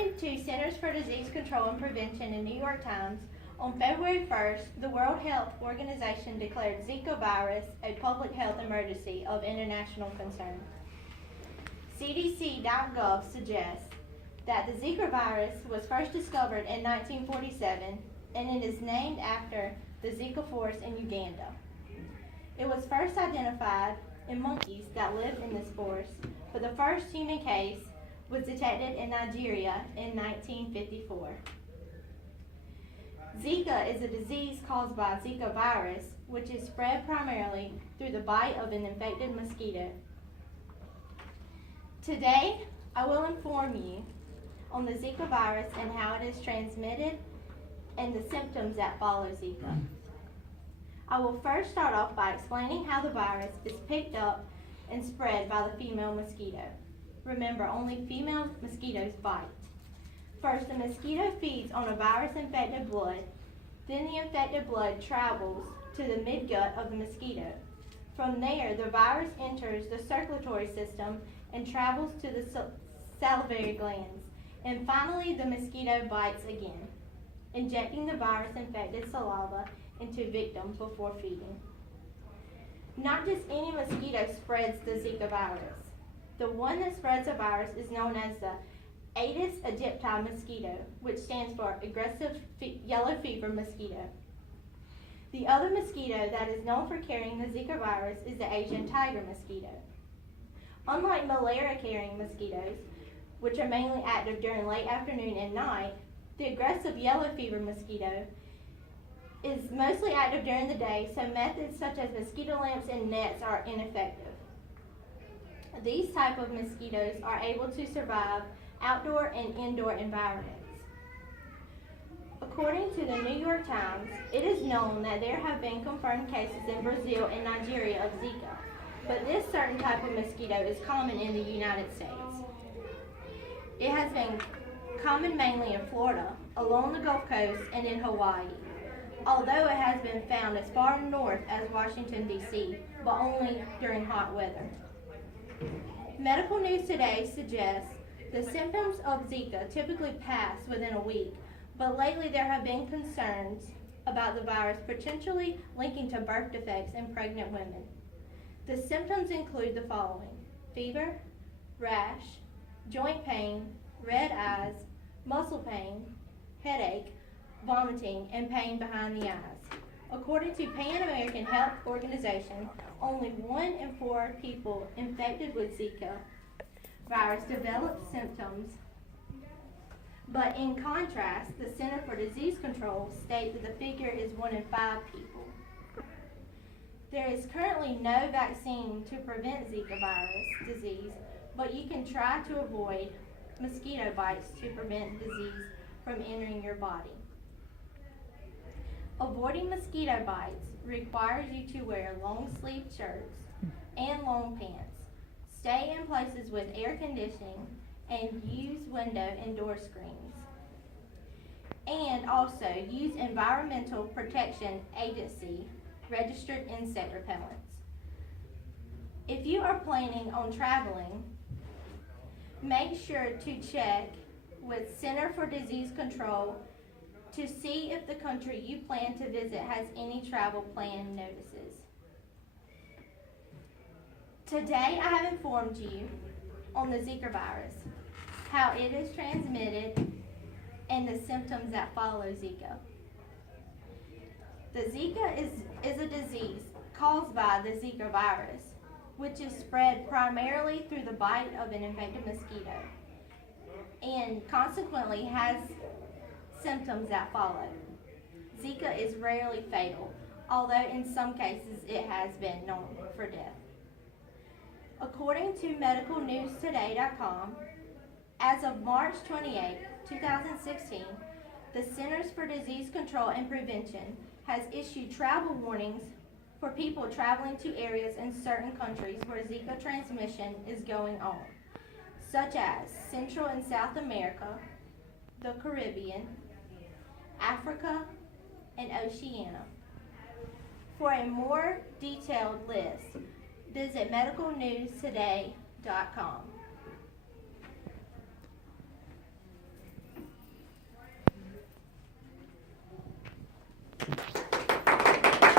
According to Centers for Disease Control and Prevention in New York Times, on February 1st, the World Health Organization declared Zika virus a public health emergency of international concern. CDC.gov suggests that the Zika virus was first discovered in 1947 and it is named after the Zika forest in Uganda. It was first identified in monkeys that lived in this forest, but the first human case was detected in Nigeria in 1954. Zika is a disease caused by Zika virus, which is spread primarily through the bite of an infected mosquito. Today, I will inform you on the Zika virus and how it is transmitted and the symptoms that follow Zika. I will first start off by explaining how the virus is picked up and spread by the female mosquito. Remember, only female mosquitoes bite. First, the mosquito feeds on a virus-infected blood. Then the infected blood travels to the midgut of the mosquito. From there, the virus enters the circulatory system and travels to the salivary glands. And finally, the mosquito bites again, injecting the virus-infected saliva into victims before feeding. Not just any mosquito spreads the Zika virus. The one that spreads the virus is known as the Aedes aegypti mosquito, which stands for aggressive yellow fever mosquito. The other mosquito that is known for carrying the Zika virus is the Asian tiger mosquito. Unlike malaria-carrying mosquitoes, which are mainly active during late afternoon and night, the aggressive yellow fever mosquito is mostly active during the day, so methods such as mosquito lamps and nets are ineffective. These type of mosquitoes are able to survive outdoor and indoor environments. According to the New York Times, it is known that there have been confirmed cases in Brazil and Nigeria of Zika, but this certain type of mosquito is common in the United States. It has been common mainly in Florida, along the Gulf Coast, and in Hawaii, although it has been found as far north as Washington, D.C., but only during hot weather. Medical News Today suggests the symptoms of Zika typically pass within a week, but lately there have been concerns about the virus potentially linking to birth defects in pregnant women. The symptoms include the following: fever, rash, joint pain, red eyes, muscle pain, headache, vomiting, and pain behind the eyes. According to Pan American Health Organization, only 1 in 4 people infected with Zika virus develop symptoms, but in contrast, the Center for Disease Control states that the figure is 1 in 5 people. There is currently no vaccine to prevent Zika virus disease, but you can try to avoid mosquito bites to prevent disease from entering your body. Avoiding mosquito bites requires you to wear long-sleeved shirts and long pants, stay in places with air conditioning, and use window and door screens. And also use Environmental Protection Agency registered insect repellents. If you are planning on traveling, make sure to check with Center for Disease Control to see if the country you plan to visit has any travel plan notices. Today I have informed you on the Zika virus, how it is transmitted, and the symptoms that follow Zika. The Zika is a disease caused by the Zika virus, which is spread primarily through the bite of an infected mosquito, and consequently has symptoms that follow. Zika is rarely fatal, although in some cases it has been known for death. According to medicalnewstoday.com, as of March 28, 2016, the Centers for Disease Control and Prevention has issued travel warnings for people traveling to areas in certain countries where Zika transmission is going on, such as Central and South America, the Caribbean, Africa, and Oceania. For a more detailed list, visit medicalnewstoday.com.